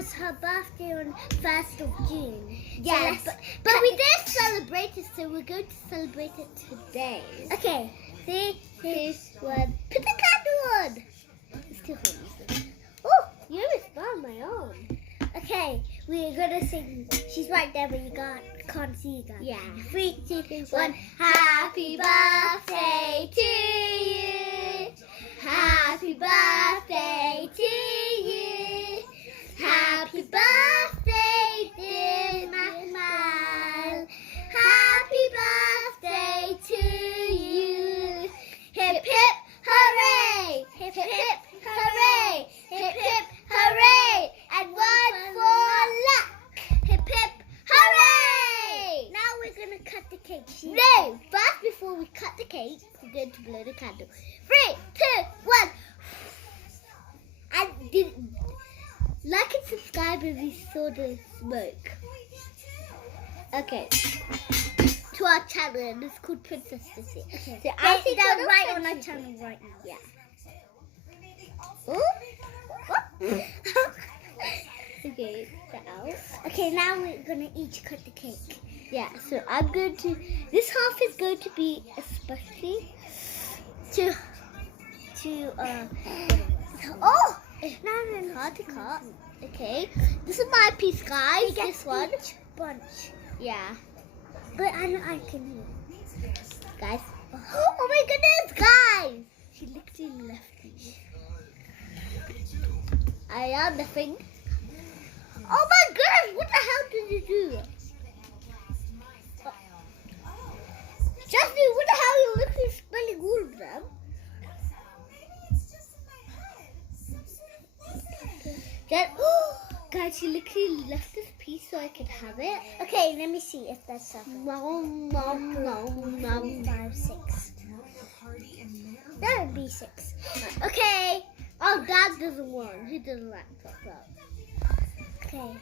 was her birthday on 1st of June. Yes, So but we didn't celebrate it, so we're going to celebrate it today. Okay, 3, 2, 1. Put the candle on. It's too hot. Oh, you almost burned my arm. Okay, we're gonna sing. She's right there, but you can't see you guys. Yeah. 3, 2, 1. Happy birthday to you. Happy birthday to you. Happy birthday, dear Mahmal. Happy birthday to you. Hip hip hooray! Hip hip hooray! Hip hip hooray! And one for luck! Hip hip hooray! Now we're gonna cut the cake. No! First, before we cut the cake, we're going to blow the candle. 3, 2, 1. And like and subscribe if you saw the smoke. Okay. To our channel, and it's called Princess City. Okay. So I'll Sit sit down down right right on our our channel right now. Yeah. Okay, that out. Okay, now we're gonna each cut the cake. Yeah, so I'm going to, this half is going to be especially to oh, No. hard to cut. Okay, this is my piece, guys. We get This one. each bunch. Yeah, But I can hear. guys. Oh my goodness, guys! She literally left me. I am the thing. Oh my goodness, what the hell did you do? Justin, what the hell? You're literally spelling all of them. Then, guys, she literally left this piece so I could have it. Okay, let me see if that's something. Mom. 5, 6. That would be 6. Okay. Oh, Dad doesn't want. He doesn't like chocolate. Okay.